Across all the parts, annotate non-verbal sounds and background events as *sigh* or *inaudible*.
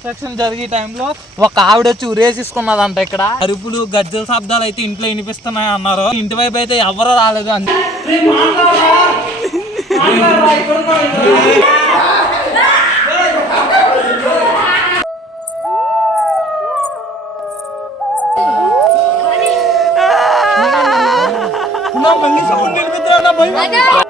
Construction జరిగే టైంలో ఒక ఆవిడ వచ్చి ఉరేసేసుకున్నదంట ఇక్కడ. అరుపులు గజ్జల శబ్దాలు అయితే ఇంట్లో వినిపిస్తున్నాయి అన్నారు. ఇంటి వైపు అయితే ఎవరో రాలేదు మళ్ళీ sound వినిపిస్తున్నా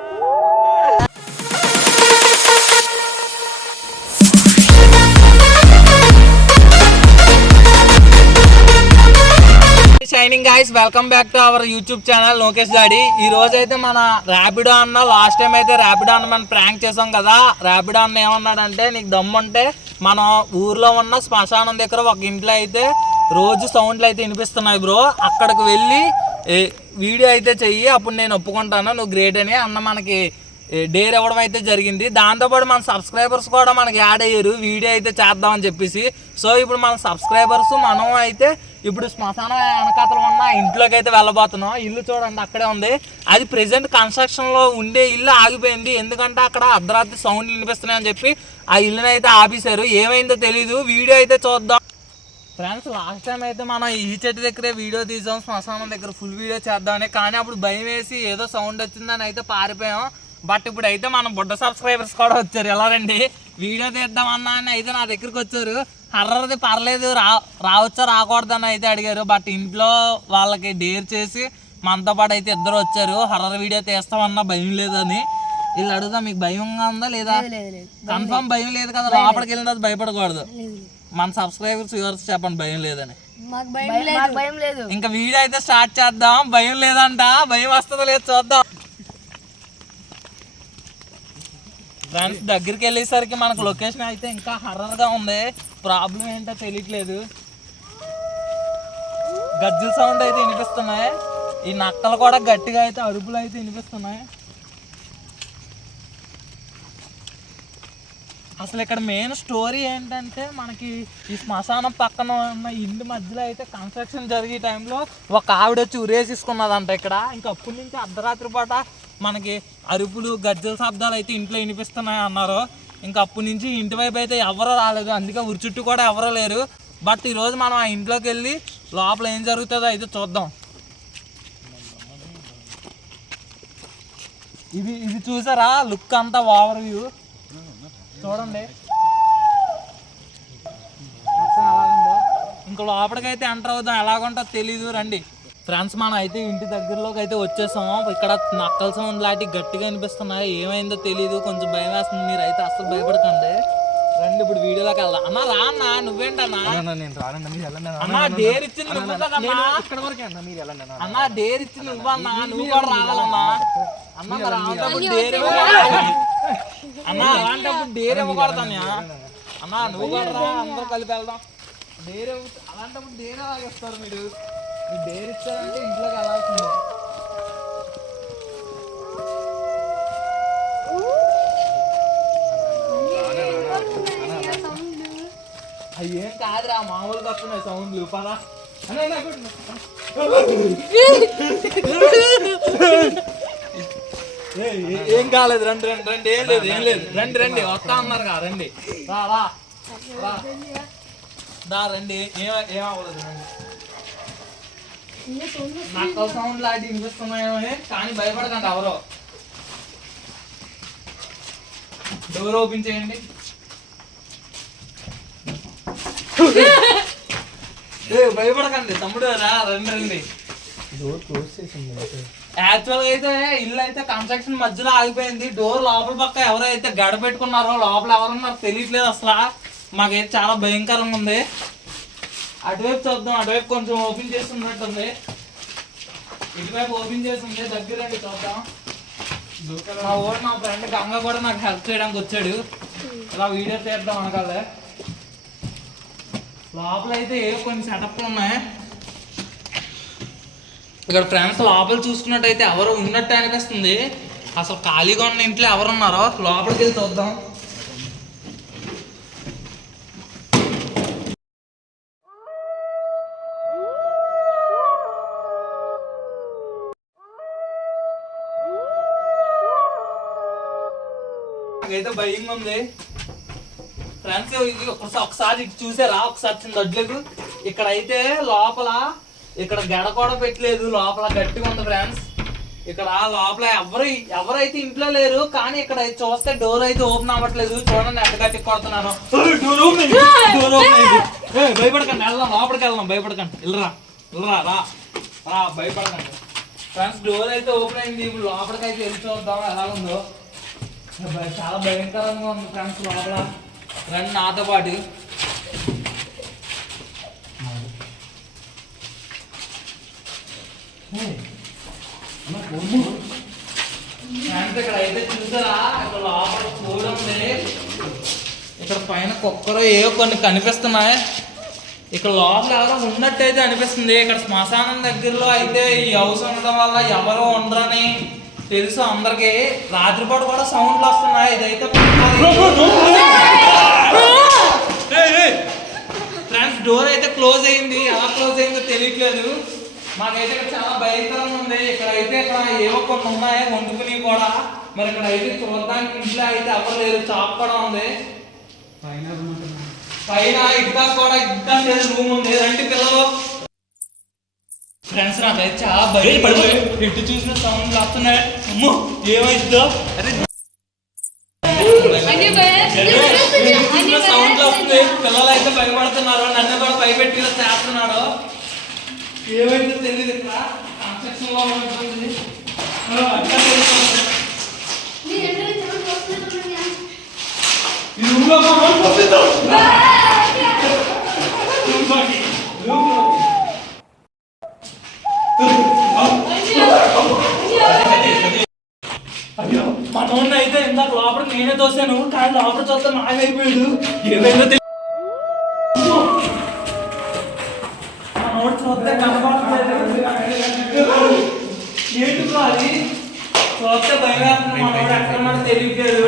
morning shining guys welcome back to our YouTube channel Lokesh daddy ఈ రోజు అయితే మన ర్యాపిడో అన్న లాస్ట్ టైం అయితే ర్యాపిడో అన్న మనం ప్రాంక్ చేసాం కదా. ర్యాపిడో అన్న ఏమన్నాడంటే నీకు దమ్ముంటే మనం ఊర్లో ఉన్న శ్మశానం దగ్గర ఒక ఇంట్లో అయితే రోజు సౌండ్లు అయితే వినిపిస్తున్నాయి బ్రో అక్కడికి వెళ్ళి వీడియో అయితే చెయ్యి అప్పుడు నేను ఒప్పుకుంటాను. నువ్వు గ్రేట్ అని అన్న మనకి డేర్ ఇవ్వడం అయితే జరిగింది. దాంతోపాటు మన సబ్స్క్రైబర్స్ కూడా మనకి యాడ్ అయ్యారు. వీడియో అయితే చేద్దామని చెప్పేసి. సో ఇప్పుడు మన సబ్స్క్రైబర్స్ మనం అయితే ఇప్పుడు శ్మశాన వెనకాతలు ఉన్న ఇంట్లోకి అయితే వెళ్ళబోతున్నాం. ఇల్లు చూడండి అక్కడే ఉంది. అది ప్రెసెంట్ కన్స్ట్రక్షన్లో ఉండే ఇల్లు ఆగిపోయింది. ఎందుకంటే అక్కడ అర్ధరాత్రి సౌండ్లు వినిపిస్తున్నాయని చెప్పి ఆ ఇల్లుని అయితే ఆపేశారు. ఏమైందో తెలీదు. వీడియో అయితే చూద్దాం. ఫ్రెండ్స్ లాస్ట్ టైం అయితే మనం ఈ చెట్టు దగ్గరే వీడియో తీసాం. శ్మశానం దగ్గర ఫుల్ వీడియో చేద్దామని. కానీ అప్పుడు భయం వేసి ఏదో సౌండ్ వచ్చిందని అయితే పారిపోయాం. బట్ ఇప్పుడు అయితే మన బుడ్డ సబ్స్క్రైబర్స్ కూడా వచ్చారు. ఎలా రండి వీడియో తీద్దామన్నా అని అయితే నా దగ్గరికి వచ్చారు. హర్రర్ది పర్లేదు రా రావచ్చా రాకూడదని అయితే అడిగారు. బట్ ఇంట్లో వాళ్ళకి డేర్ చేసి మనతో పాటు అయితే ఇద్దరు వచ్చారు. హర్రర్ వీడియో తీస్తామన్నా భయం లేదని. వీళ్ళు అడుగుతా మీకు భయంగా ఉందా లేదా? కన్ఫర్మ్ భయం లేదు. కదా లోపలికి వెళ్ళిన తర్వాత భయపడకూడదు. మన సబ్స్క్రైబర్స్ వ్యూవర్స్ చెప్పండి భయం లేదని. ఇంకా వీడియో అయితే స్టార్ట్ చేద్దాం. భయం లేదంట. భయం వస్తుందో లేదు చూద్దాం. ఫ్రెండ్స్ దగ్గరికి వెళ్ళేసరికి మనకు లొకేషన్ అయితే ఇంకా హర్రర్గా ఉంది. ప్రాబ్లం ఏంటో తెలియట్లేదు. గజ్జల సౌండ్ అయితే వినిపిస్తున్నాయి. ఈ నక్కలు కూడా గట్టిగా అయితే అరుపులు అయితే వినిపిస్తున్నాయి. అసలు ఇక్కడ మెయిన్ స్టోరీ ఏంటంటే మనకి ఈ శ్మశానం పక్కన ఉన్న ఇల్లు మధ్యలో అయితే కన్స్ట్రక్షన్ జరిగే టైంలో ఒక ఆవిడ వచ్చి ఉరేసేసుకున్నదంట ఇక్కడ. ఇంకా అప్పటి నుంచి అర్ధరాత్రి పూట మనకి అరుపులు గజ్జల శబ్దాలు అయితే ఇంట్లో వినిపిస్తున్నాయి అన్నారు. ఇంకా అప్పటి నుంచి ఇంటి వైపు అయితే ఎవరో రాలేదు. అందుకే ఊరి చుట్టూ కూడా ఎవరో లేరు. బట్ ఈరోజు మనం ఆ ఇంట్లోకి వెళ్ళి లోపల ఏం జరుగుతుందో అయితే చూద్దాం. ఇది ఇది చూసారా? లుక్ అంతా ఓవర్ వ్యూ చూడండి ఎలాగుందో ఇంకా లోపలికైతే ఎంటర్ అవుదాం. ఎలాగుంటుందో తెలీదు. రండి. ఫ్రెండ్స్ మనం అయితే ఇంటి దగ్గరలోకి అయితే వచ్చేసాము. ఇక్కడ నక్కల సౌండ్ లాంటి గట్టిగా అనిపిస్తున్నాయి ఏమైందో తెలియదు కొంచెం భయం వేస్తుంది. మీరు అయితే అసలు భయపడకండి. రండి ఇప్పుడు వీడియోలోకి వెళ్దాం. అన్న రా అన్న. నువ్వేంటన్నా? నేను రానండి. మీరు వెళ్ళండి అన్న. అన్న డేర్ ఇచ్చింది నువ్వు కదమ్మా ఇక్కడ వరకే అన్న. మీరు వెళ్ళండి అన్న. అన్న డేర్ ఇచ్చింది నువ్వన్నా? నువ్వు కూడా రావాలన్నా? అన్న మరి అలాంటప్పుడు డేర్ అన్న అలాంటప్పుడు డేర్. అన్న? నువ్వు కూడా రా. అందరూ కలిపి వెళ్దాం. డేర్ అలాంటప్పుడు డేర్ అలాగేస్తారు మీరు మీరు? డేర్ ఇచ్చారంటే ఇంట్లోకి వెళ్ళాల్సిందే అయ్యేం కాదురా మామూలుగా వస్తున్నాయి సౌండ్లు పదా. ఏం కాలేదు రండి రండి రండి ఏం లేదు ఏం లేదు. రండి రండి వస్తా అన్నారు కదా రండి. రా రా రా. రండి ఏం ఏం అవ్వలేదు రండి. నక్కల సౌండ్ లాంటి వినిపిస్తున్నాయో కానీ భయపడకండి ఎవరో. డోర్ ఓపెన్ చేయండి. భయపడకండి తమ్ముడు రా రండి రండి. డోర్ క్లోజ్ చేసింది అయితే. యాక్చువల్గా అయితే ఇల్లు అయితే కన్స్ట్రక్షన్ మధ్యలో ఆగిపోయింది. డోర్ లోపల పక్క ఎవరైతే గడ పెట్టుకున్నారో లోపల ఎవరున్నారో తెలియట్లేదు అసలు. మాకైతే చాలా భయంకరంగా ఉంది. అటువైపు చూద్దాం అటువైపు కొంచెం ఓపెన్ చేసి ఉన్నట్టుంది ఇటువైపు ఓపెన్ చేసి ఉంది దగ్గర చూద్దాం. మా ఊరు మా ఫ్రెండ్ గంగ కూడా నాకు హెల్ప్ చేయడానికి వచ్చాడు. ఇలా వీడియో తీద్దాం అనగాలే. లోపల అయితే ఏ కొన్ని సెటప్లు ఉన్నాయి. ఇక్కడ ఫ్రెండ్స్ లోపల చూసుకున్నట్టయితే ఎవరు ఉన్నట్టు అనిపిస్తుంది. అసలు ఖాళీగా ఉన్న ఇంట్లో ఎవరు ఉన్నారో లోపలికి వెళ్ళి చూద్దాం. నాకైతే భయంగా ఉంది. ఫ్రెండ్స్ ఒకసారి ఒకసారి చూసారా? ఒకసారి చిన్న దొడ్లకు ఇక్కడ అయితే లోపల ఇక్కడ గడ కూడా పెట్టలేదు. లోపల గట్టిగా ఉంది ఫ్రెండ్స్ ఇక్కడ లోపల ఎవరు ఎవరైతే ఇంట్లో లేరు కానీ ఇక్కడ చూస్తే డోర్ అయితే ఓపెన్ అవ్వట్లేదు. చూడండి ఎంత గట్టి కొడుతున్నాను డోర్ ఓపెన్ డోర్ ఓపెన్ భయపడకండి. వెళ్దాం లోపలికి వెళ్దాం. భయపడకండి. ఇల్లరా ఇల్లరా రా రా భయపడకండి. ఫ్రెండ్స్ డోర్ అయితే ఓపెన్ అయింది. ఇప్పుడు లోపలికి అయితే వెళ్ళి చూద్దాం ఎలా ఉందో. చాలా భయంకరంగా ఉంది ఫ్రెండ్స్ లోపల. రండి నాతో పాటు. ఫ్రెండ్స్ ఇక్కడ అయితే చూసారా? ఇక్కడ లోపల చూడ ఉంది. ఇక్కడ పైన కుక్కలు ఏవో కొన్ని కనిపిస్తున్నాయి. ఇక్కడ లోపల ఎవరో ఉన్నట్టయితే అనిపిస్తుంది. ఇక్కడ శ్మశానం దగ్గరలో అయితే ఈ హౌస్ ఉండడం వల్ల ఎవరు ఉండరని. తెలుసు అందరికి రాత్రిపూట కూడా సౌండ్లు వస్తున్నాయి. ఇదైతే ఫ్రెండ్స్ డోర్ అయితే క్లోజ్ అయింది. ఎలా క్లోజ్ అయిందో తెలియట్లేదు. మాకైతే ఇక్కడ చాలా భయంకరంగా ఉంది. ఇక్కడ అయితే ఇక్కడ ఏవో కొన్ని ఉన్నాయి వండుకుని కూడా. మరి ఇక్కడ అయితే చూడడానికి ఇంట్లో అయితే లేరు. చాప్ కూడా ఉంది. పైన ఇటుక కూడా ఇటుక చేసి రూమ్ ఉంది. రెండు పిల్లలు ఫ్రెండ్స్ నాకైతే చాలా భయం ఎటు చూసిన సౌండ్ వస్తున్నాయి అమ్మో ఏమైందో? అరే. సౌండ్ వస్తుంది పిల్లలు అయితే భయపడుతున్నారు నన్ను కూడా భయపెట్టి చేస్తున్నాడు ఏమైందో తెలియదు ఇక్కడ. కన్స్ట్రక్షన్లో ఉంటుంది ఆ, అట్లా తెలుస్తుంది. ఈ రూమ్లో మా వాళ్ళు పంపిద్దాం. రూమ్లోకి, రూమ్లోకి. అయ్యో మనోడిని అయితే ఇందాక లోపల నేనే తోసాను. కానీ లోపల చూస్తే మాయమైపోయాడు. ఏమైందో తెలియదు చూస్తే కనబడట్లేదు. ఏంటి చూస్తే భయం వేస్తుంది మనోడు ఎక్కడ తెలియట్లేదు.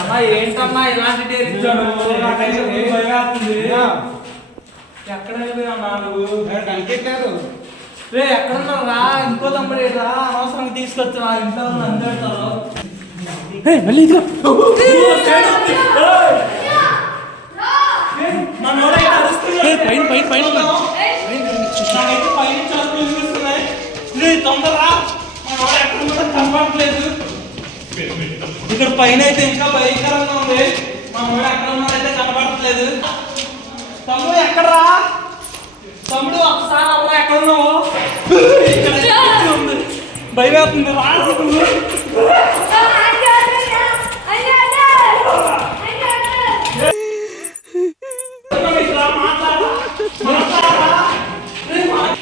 అమ్మా ఏంటమ్మా ఇలాంటి డేర్ భయం వేస్తుంది ఎక్కడ నువ్వు? రే ఎక్కడున్నావు రా? ఇంకో తమ్ముడు రా అనవసరంగా తీసుకొచ్చా ఇంట్లో అందరితో. మళ్ళీ ఇదిగో. పైన పైన పైన. నాకైతే పైన ఇక్కడ పైన అయితే ఇంకా భయంకరంగా ఉంది. మనోడు ఎక్కడ ఉన్నాడైతే కనపడట్లేదు. తమ్ముడు ఎక్కడరా? తమ్ముడు ఒకసారి అమ్మ ఎక్కడ ఉన్నావు? ఇక్కడ ఇక్కడ ఉంది భయం వేస్తుంది రా నువ్వు. ఇట్లా మాట్లాడరా మాట్లాడరా రే మా-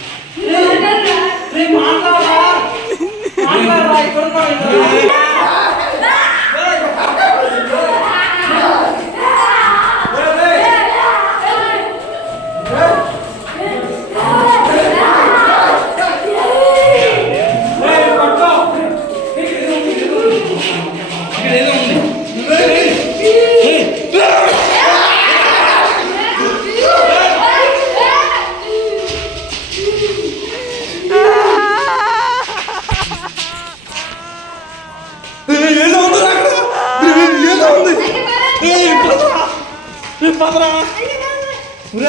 రే మాట్లాడరా మాట్లాడరా ఇక్కడ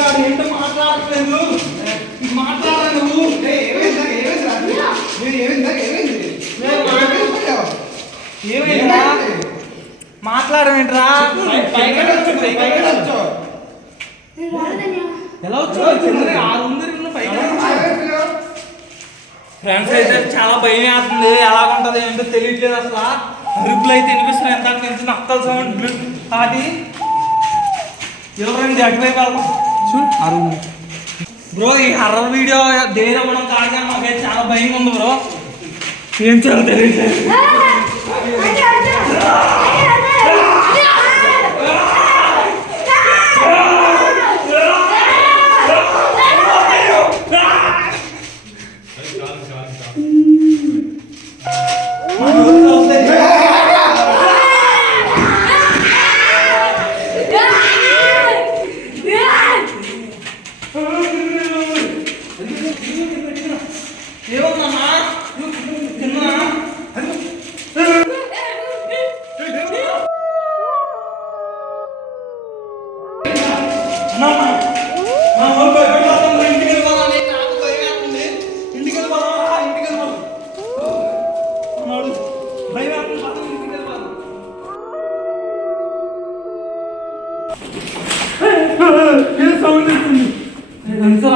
ఆడు ఏంటో మాట్లాడట్లేదు? ఇది మాట్లాడరా నువ్వు ఏమైందా మాట్లాడమేంట్రా ఎలా వచ్చావు? ఆరు ఉంది ఫ్రెండ్స్ అయితే చాలా భయం వేస్తుంది. ఎలా ఉంటది ఏంటో తెలియట్లేదు అసలు. అరుపులు అయితే వినిపిస్తున్నాయి. ఎంత నుంచి నక్కల సౌండ్ అది ఎవరైంది అటువైపు చూడు అరువు బ్రో ఈ హర్రర్ వీడియో దేని అవ్వడం కాగా మాకైతే చాలా భయంగా ఉంది బ్రో. ఏం చేయాలో తెలియట్లేదు. *laughs* ఏమన్నా తిన్నా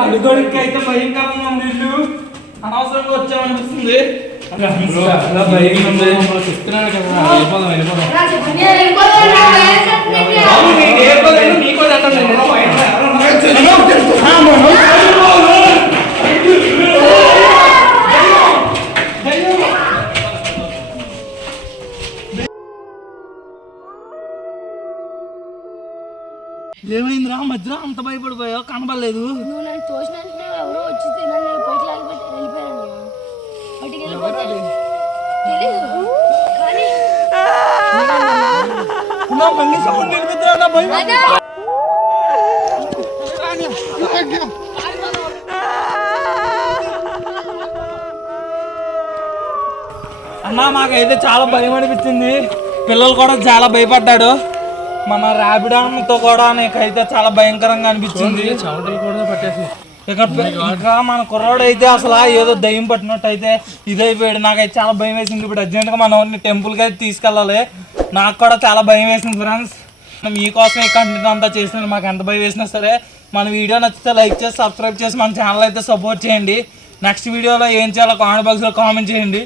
అడుగడుక్కైతే భయం కాకుండా ఇల్లు అనవసరంగా వచ్చామనిపిస్తుంది. ఏమైందిరా? మధ్యలో అంత భయపడిపోయావు? కనబడలేదు. నువ్వు నన్ను ఎవరో వచ్చి నన్ను పైకి లాగిపెట్టి వెళ్ళిపోయాను బయటికి వెళ్ళిపోతే తెలీదు కానీ నా మళ్ళీ సౌండ్ వినిపిద్దా నా భయం అదే అన్నా మాకైతే చాలా భయం అనిపించింది పిల్లలు కూడా చాలా భయపడ్డాడు. మన ర్యాపిడాన్తో కూడా నీకైతే చాలా భయంకరంగా అనిపించింది. చవటలు కూడా పట్టేసి ఇక్కడ ఇంకా మన కుర్రాడు అయితే అసలు ఏదో దయ్యం పట్టినట్టు అయితే ఇదైపోయాడు. నాకైతే చాలా భయం వేసింది. ఇప్పుడు అర్జెంట్గా మనం టెంపుల్కి అయితే తీసుకెళ్ళాలి. నాకు కూడా చాలా భయం వేసింది ఫ్రెండ్స్ మీకోసం ఈ కంటెంట్ అంతా చేసిన మాకు ఎంత భయం వేసినా సరే మన వీడియో నచ్చితే లైక్ చేసి సబ్స్క్రైబ్ చేసి మన ఛానల్ అయితే సపోర్ట్ చేయండి. నెక్స్ట్ వీడియోలో ఏం చేయాలో కామెంట్ బాక్స్లో కామెంట్ చేయండి.